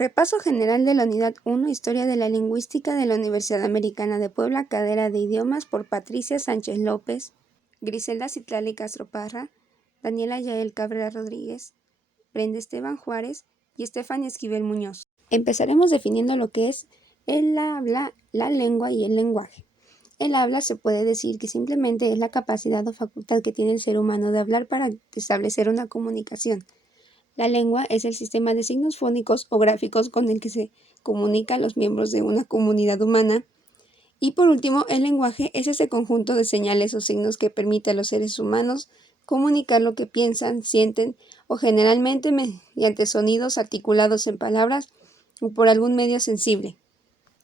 Repaso general de la Unidad 1, Historia de la Lingüística de la Universidad Americana de Puebla, Cátedra de Idiomas por Patricia Sánchez López, Griselda Citlali Castro Parra, Daniela Yael Cabrera Rodríguez, Brenda Esteban Juárez y Estefania Esquivel Muñoz. Empezaremos definiendo lo que es el habla, la lengua y el lenguaje. El habla se puede decir que simplemente es la capacidad o facultad que tiene el ser humano de hablar para establecer una comunicación. La lengua es el sistema de signos fónicos o gráficos con el que se comunican los miembros de una comunidad humana. Y por último, el lenguaje es ese conjunto de señales o signos que permite a los seres humanos comunicar lo que piensan, sienten o generalmente mediante sonidos articulados en palabras o por algún medio sensible.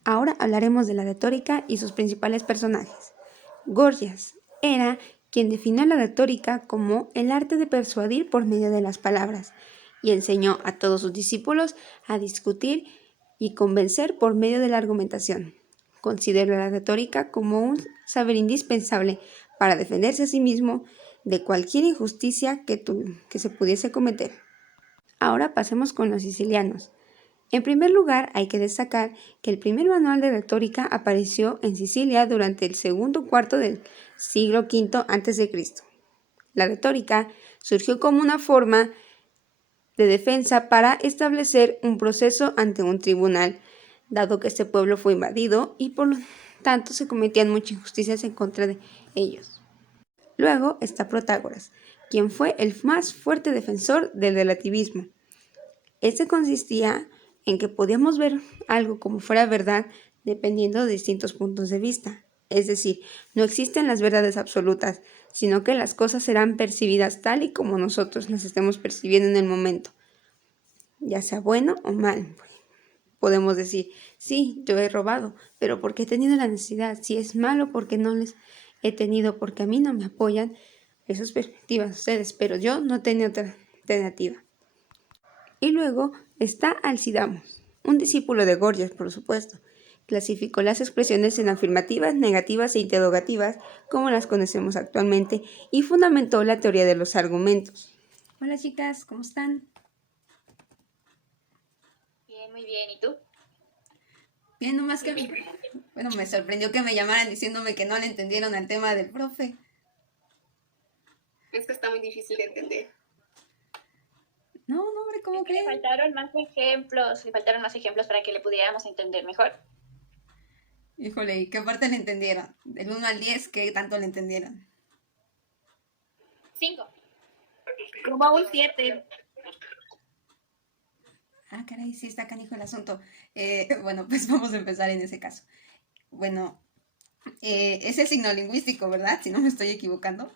Ahora hablaremos de la retórica y sus principales personajes. Gorgias era quien definió la retórica como el arte de persuadir por medio de las palabras y enseñó a todos sus discípulos a discutir y convencer por medio de la argumentación. Considera la retórica como un saber indispensable para defenderse a sí mismo de cualquier injusticia que se pudiese cometer. Ahora pasemos con los sicilianos. En primer lugar, hay que destacar que el primer manual de retórica apareció en Sicilia durante el segundo cuarto del siglo V a.C. La retórica surgió como una forma de defensa para establecer un proceso ante un tribunal, dado que este pueblo fue invadido y por lo tanto se cometían muchas injusticias en contra de ellos. Luego está Protágoras, quien fue el más fuerte defensor del relativismo. Este consistía en que podíamos ver algo como fuera verdad dependiendo de distintos puntos de vista. Es decir, no existen las verdades absolutas, sino que las cosas serán percibidas tal y como nosotros las estemos percibiendo en el momento, ya sea bueno o mal. Podemos decir, sí, yo he robado, pero porque he tenido la necesidad. Si es malo, porque no les he tenido, porque a mí no me apoyan. Esas perspectivas ustedes, pero yo no tenía otra alternativa. Y luego está Alcidamos, un discípulo de Gorgias, por supuesto. Clasificó las expresiones en afirmativas, negativas e interrogativas, como las conocemos actualmente, y fundamentó la teoría de los argumentos. Hola chicas, ¿cómo están? Bien, muy bien. ¿Y tú? Bien, nomás que bueno, me sorprendió que me llamaran diciéndome que no le entendieron al tema del profe. Es que está muy difícil de entender. No, hombre, ¿cómo Le creen? faltaron más ejemplos para que le pudiéramos entender mejor. Híjole, ¿y qué parte le entendieron? Del 1 al 10, ¿qué tanto le entendieron? 5. Como un 7. Ah, caray, sí está canijo el asunto. Bueno, pues vamos a empezar en ese caso. Bueno, es el signo lingüístico, ¿verdad? Si no me estoy equivocando.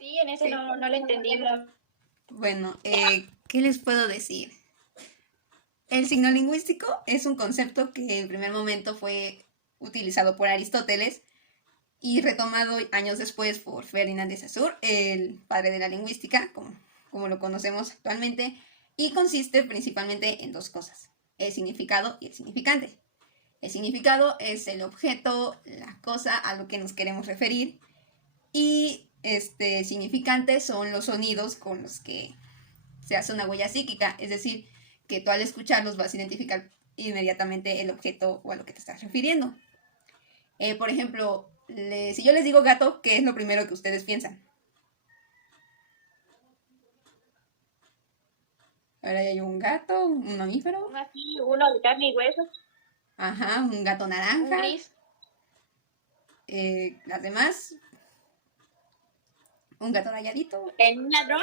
Sí, en ese no lo entendimos. Bueno, ¿qué les puedo decir? El signo lingüístico es un concepto que en primer momento fue utilizado por Aristóteles y retomado años después por Ferdinand de Saussure, el padre de la lingüística, como lo conocemos actualmente, y consiste principalmente en dos cosas, el significado y el significante. El significado es el objeto, la cosa a lo que nos queremos referir, y significante son los sonidos con los que se hace una huella psíquica, es decir, que tú al escucharlos vas a identificar inmediatamente el objeto o a lo que te estás refiriendo. Por ejemplo, si yo les digo gato, ¿qué es lo primero que ustedes piensan? Ahora ya hay un gato, un mamífero. Así, uno de carne y huesos. Ajá, un gato naranja. Un gris. Las demás, un gato rayadito. En un ladrón.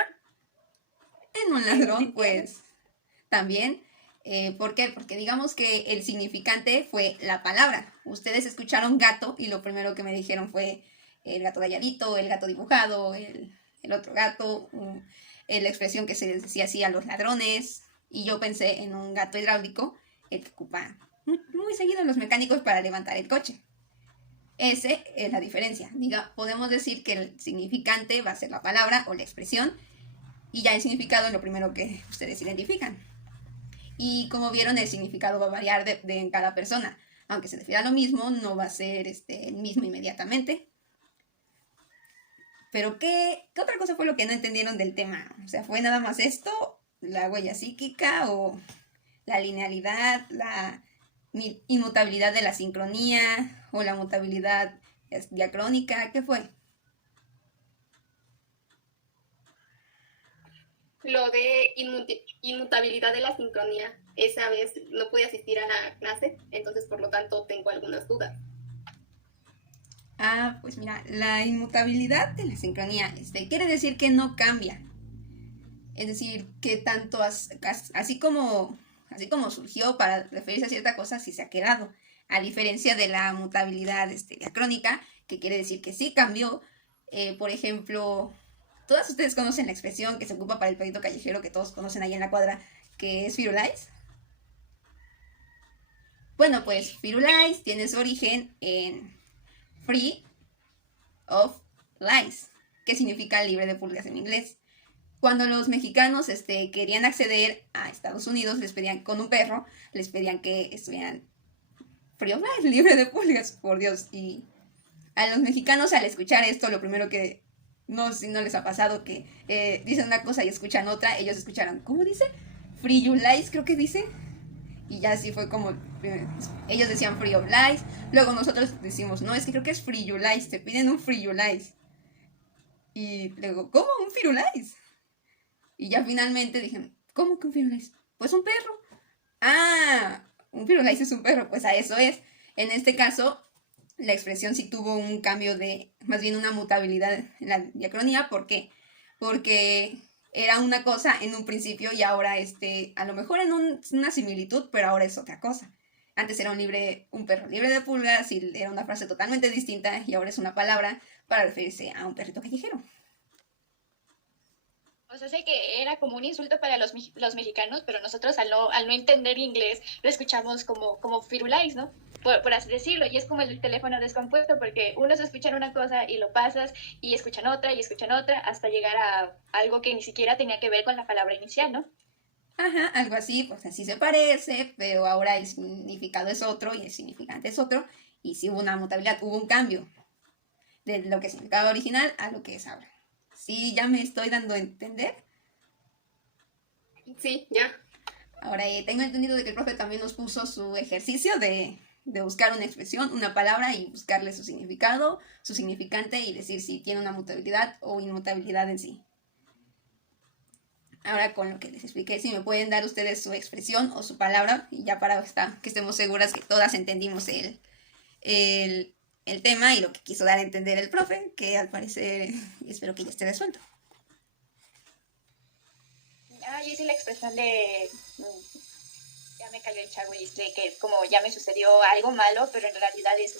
En un ladrón, pues también. ¿Por qué? Porque digamos que el significante fue la palabra. Ustedes escucharon gato y lo primero que me dijeron fue el gato rayadito, el gato dibujado, el otro gato, la expresión que se decía así a los ladrones. Y yo pensé en un gato hidráulico, el que ocupa muy seguido los mecánicos para levantar el coche. Esa es la diferencia. Podemos decir que el significante va a ser la palabra o la expresión y ya el significado es lo primero que ustedes identifican. Y como vieron, el significado va a variar de cada persona. Aunque se refiera a lo mismo, no va a ser el mismo inmediatamente. Pero ¿qué otra cosa fue lo que no entendieron del tema? O sea, ¿fue nada más esto la huella psíquica o la linealidad, la inmutabilidad de la sincronía o la mutabilidad diacrónica? ¿Qué fue? Lo de inmutabilidad de la sincronía. Esa vez no pude asistir a la clase, entonces por lo tanto tengo algunas dudas. Pues mira, la inmutabilidad de la sincronía quiere decir que no cambia. Es decir, que tanto así como surgió para referirse a cierta cosa, sí se ha quedado. A diferencia de la mutabilidad diacrónica, que quiere decir que sí cambió. Por ejemplo, todas ustedes conocen la expresión que se ocupa para el perrito callejero que todos conocen ahí en la cuadra, que es Firulais. Bueno, pues Firulais tiene su origen en Free of Lies, que significa libre de pulgas en inglés. Cuando los mexicanos querían acceder a Estados Unidos, les pedían con un perro, les pedían que estuvieran free of lies, libre de pulgas, por Dios. Y a los mexicanos, al escuchar esto, lo primero que no sé si no les ha pasado que dicen una cosa y escuchan otra, ellos escucharon, ¿cómo dice? Free you lies, creo que dice. Y ya así fue como ellos decían free of lies, luego nosotros decimos, no, es que creo que es free you lies, te piden un free you lies. Y luego, ¿cómo? ¿Un firulais? Y ya finalmente dijeron, ¿cómo que un firulais? Pues un perro. Un firulais es un perro, pues a eso es. En este caso, la expresión sí tuvo un cambio más bien una mutabilidad en la diacronía. ¿Por qué? Porque era una cosa en un principio y ahora a lo mejor en una similitud, pero ahora es otra cosa. Antes era un perro libre de pulgas y era una frase totalmente distinta y ahora es una palabra para referirse a un perrito callejero. O sea, sé que era como un insulto para los mexicanos, pero nosotros al no entender inglés lo escuchamos como firulais, ¿no? Por así decirlo, y es como el teléfono descompuesto, porque unos escuchan una cosa y lo pasas, y escuchan otra, hasta llegar a algo que ni siquiera tenía que ver con la palabra inicial, ¿no? Ajá, algo así, pues así se parece, pero ahora el significado es otro y el significante es otro, y sí hubo una mutabilidad, hubo un cambio de lo que significaba original a lo que es ahora. ¿Sí ya me estoy dando a entender? Sí, ya. Ahora, tengo entendido de que el profe también nos puso su ejercicio de buscar una expresión, una palabra y buscarle su significado, su significante y decir si tiene una mutabilidad o inmutabilidad en sí. Ahora con lo que les expliqué, si me pueden dar ustedes su expresión o su palabra y ya para que estemos seguras que todas entendimos el tema y lo que quiso dar a entender el profe, que al parecer espero que ya esté resuelto. Yo hice la expresión de ya me cayó el chagüisle, que es como ya me sucedió algo malo, pero en realidad es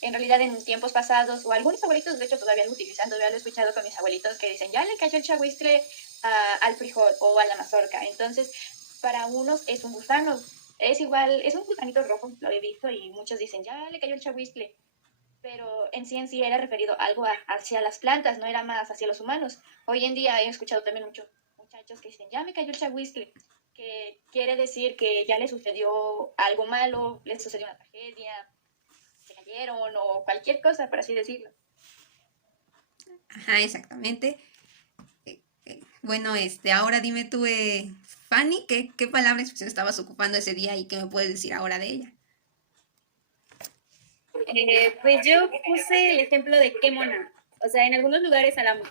en tiempos pasados, o algunos abuelitos de hecho todavía lo utilizan, todavía lo he escuchado con mis abuelitos que dicen, ya le cayó el chagüisle al frijol o a la mazorca. Entonces, para unos es un gusano, es igual, es un gusanito rojo, lo he visto, y muchos dicen, ya le cayó el chagüisle. Pero en sí era referido algo hacia las plantas, no era más hacia los humanos. Hoy en día he escuchado también muchos muchachos que dicen, ya me cayó el chagüisle, que quiere decir que ya le sucedió algo malo, le sucedió una tragedia, se cayeron o cualquier cosa, por así decirlo. Ajá, exactamente. Bueno, ahora dime tú, Fanny, ¿qué palabra expresión estabas ocupando ese día y qué me puedes decir ahora de ella? Pues yo puse el ejemplo de qué mona. O sea, en algunos lugares al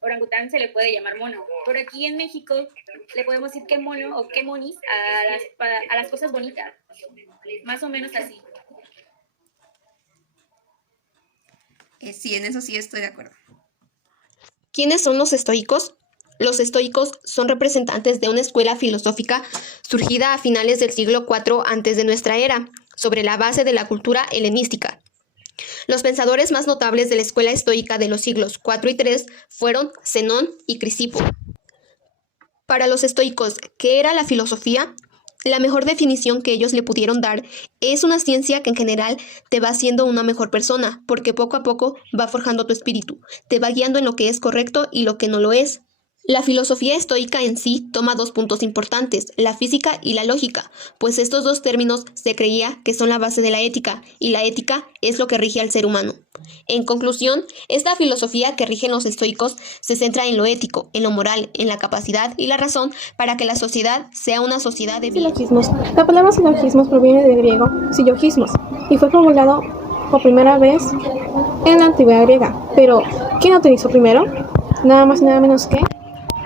orangután se le puede llamar mono. Por aquí en México le podemos decir qué mono o qué monis a las cosas bonitas. Más o menos así. Sí, en eso sí estoy de acuerdo. ¿Quiénes son los estoicos? Los estoicos son representantes de una escuela filosófica surgida a finales del siglo IV antes de nuestra era, sobre la base de la cultura helenística. Los pensadores más notables de la escuela estoica de los siglos IV y III fueron Zenón y Crisipo. Para los estoicos, ¿qué era la filosofía? La mejor definición que ellos le pudieron dar es una ciencia que en general te va haciendo una mejor persona, porque poco a poco va forjando tu espíritu, te va guiando en lo que es correcto y lo que no lo es. La filosofía estoica en sí toma dos puntos importantes, la física y la lógica, pues estos dos términos se creía que son la base de la ética, y la ética es lo que rige al ser humano. En conclusión, esta filosofía que rigen los estoicos se centra en lo ético, en lo moral, en la capacidad y la razón para que la sociedad sea una sociedad de bien. Silogismos. La palabra silogismos proviene del griego sillogismos y fue formulado por primera vez en la antigüedad griega. Pero, ¿quién lo utilizó primero? Nada más y nada menos que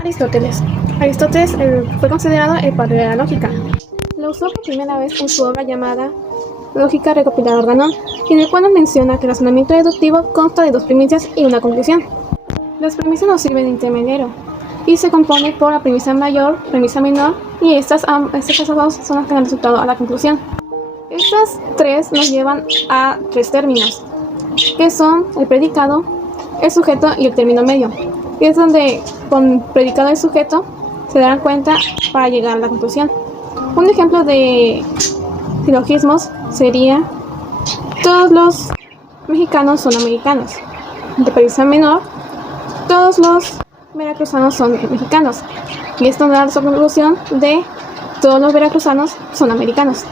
Aristóteles. Aristóteles fue considerado el padre de la lógica. Lo usó por primera vez en su obra llamada Lógica recopilada organón, en el cual nos menciona que el razonamiento deductivo consta de dos premisas y una conclusión. Las premisas nos sirven de intermediario y se compone por la premisa mayor, premisa menor, y estas dos son las que dan resultado a la conclusión. Estas tres nos llevan a tres términos, que son el predicado, el sujeto y el término medio. Y es donde con predicado y sujeto se darán cuenta para llegar a la conclusión. Un ejemplo de silogismos sería: todos los mexicanos son americanos. De premisa menor, todos los veracruzanos son mexicanos. Y esto da la conclusión de todos los veracruzanos son americanos.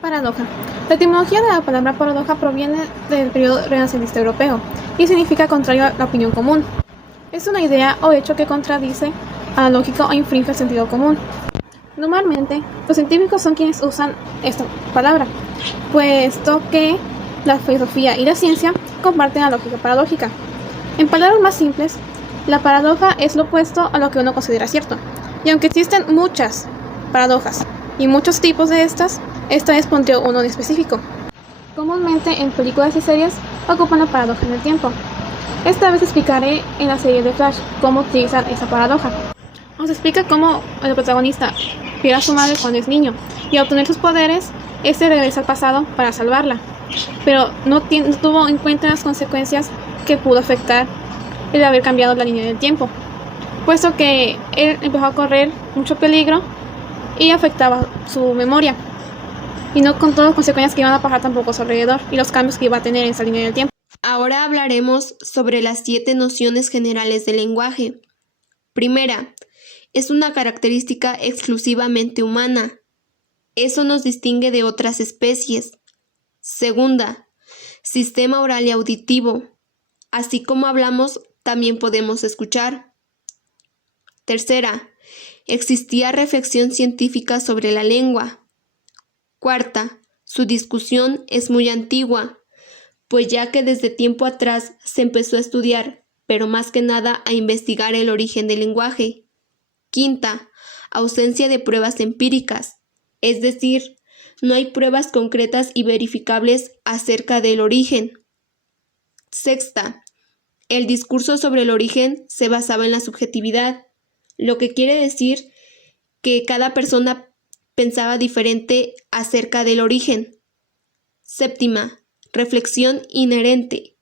Paradoja. La etimología de la palabra paradoja proviene del periodo renacentista europeo y significa contrario a la opinión común. Es una idea o hecho que contradice a la lógica o infringe el sentido común. Normalmente, los científicos son quienes usan esta palabra, puesto que la filosofía y la ciencia comparten la lógica paradójica. En palabras más simples, la paradoja es lo opuesto a lo que uno considera cierto. Y aunque existen muchas paradojas y muchos tipos de estas, esta vez pondré uno en específico. Comúnmente en películas y series ocupan la paradoja en el tiempo. Esta vez explicaré en la serie de Flash cómo utilizar esa paradoja. Nos explica cómo el protagonista pierde a su madre cuando es niño y al obtener sus poderes, este regresa al pasado para salvarla, pero no tuvo en cuenta las consecuencias que pudo afectar el haber cambiado la línea del tiempo, puesto que él empezó a correr mucho peligro y afectaba su memoria, y no con todas las consecuencias que iban a pasar tampoco a su alrededor y los cambios que iba a tener en esa línea del tiempo. Ahora hablaremos sobre las 7 nociones generales del lenguaje. Primera, es una característica exclusivamente humana. Eso nos distingue de otras especies. Segunda, sistema oral y auditivo. Así como hablamos, también podemos escuchar. Tercera, existía reflexión científica sobre la lengua. Cuarta, su discusión es muy antigua, pues ya que desde tiempo atrás se empezó a estudiar, pero más que nada a investigar el origen del lenguaje. Quinta, ausencia de pruebas empíricas, es decir, no hay pruebas concretas y verificables acerca del origen. Sexta, el discurso sobre el origen se basaba en la subjetividad, lo que quiere decir que cada persona pensaba diferente acerca del origen. Séptima, reflexión inherente.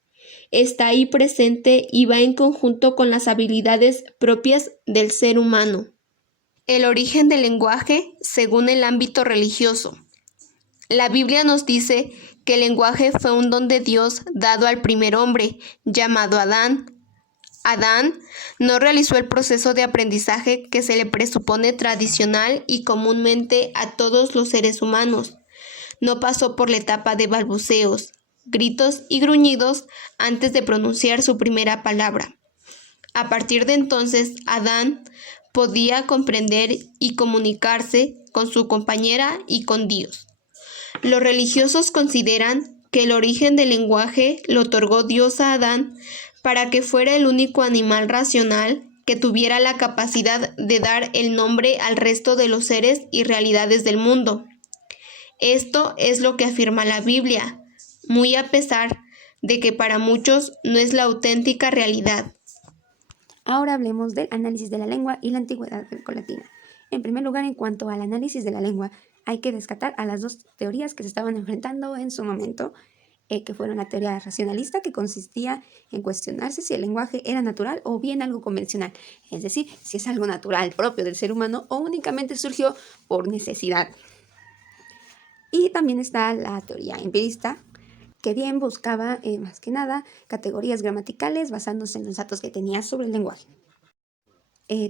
Está ahí presente y va en conjunto con las habilidades propias del ser humano. El origen del lenguaje según el ámbito religioso. La Biblia nos dice que el lenguaje fue un don de Dios dado al primer hombre, llamado Adán. Adán no realizó el proceso de aprendizaje que se le presupone tradicional y comúnmente a todos los seres humanos. No pasó por la etapa de balbuceos, gritos y gruñidos antes de pronunciar su primera palabra. A partir de entonces, Adán podía comprender y comunicarse con su compañera y con Dios. Los religiosos consideran que el origen del lenguaje lo otorgó Dios a Adán para que fuera el único animal racional que tuviera la capacidad de dar el nombre al resto de los seres y realidades del mundo. Esto es lo que afirma la Biblia, muy a pesar de que para muchos no es la auténtica realidad. Ahora hablemos del análisis de la lengua y la antigüedad grecolatina. En primer lugar, en cuanto al análisis de la lengua, hay que rescatar a las dos teorías que se estaban enfrentando en su momento, que fueron la teoría racionalista, que consistía en cuestionarse si el lenguaje era natural o bien algo convencional, es decir, si es algo natural propio del ser humano o únicamente surgió por necesidad. Y también está la teoría empirista, que bien buscaba más que nada categorías gramaticales basándose en los datos que tenía sobre el lenguaje.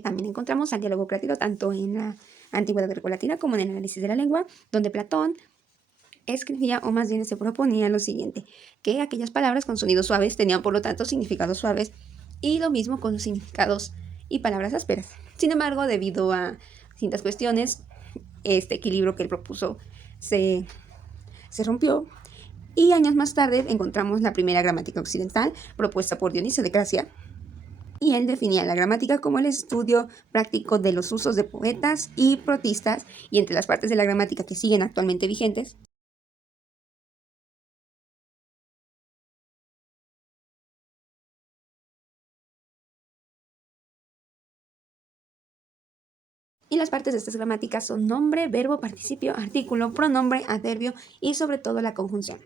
También encontramos al diálogo crático tanto en la antigüedad grecolatina como en el análisis de la lengua, donde Platón escribía, o más bien se proponía lo siguiente, que aquellas palabras con sonidos suaves tenían por lo tanto significados suaves, y lo mismo con los significados y palabras ásperas. Sin embargo, debido a distintas cuestiones, este equilibrio que él propuso se rompió, y años más tarde encontramos la primera gramática occidental propuesta por Dionisio de Gracia, y él definía la gramática como el estudio práctico de los usos de poetas y protistas, y entre las partes de la gramática que siguen actualmente vigentes y las partes de estas gramáticas son nombre, verbo, participio, artículo, pronombre, adverbio y sobre todo la conjunción.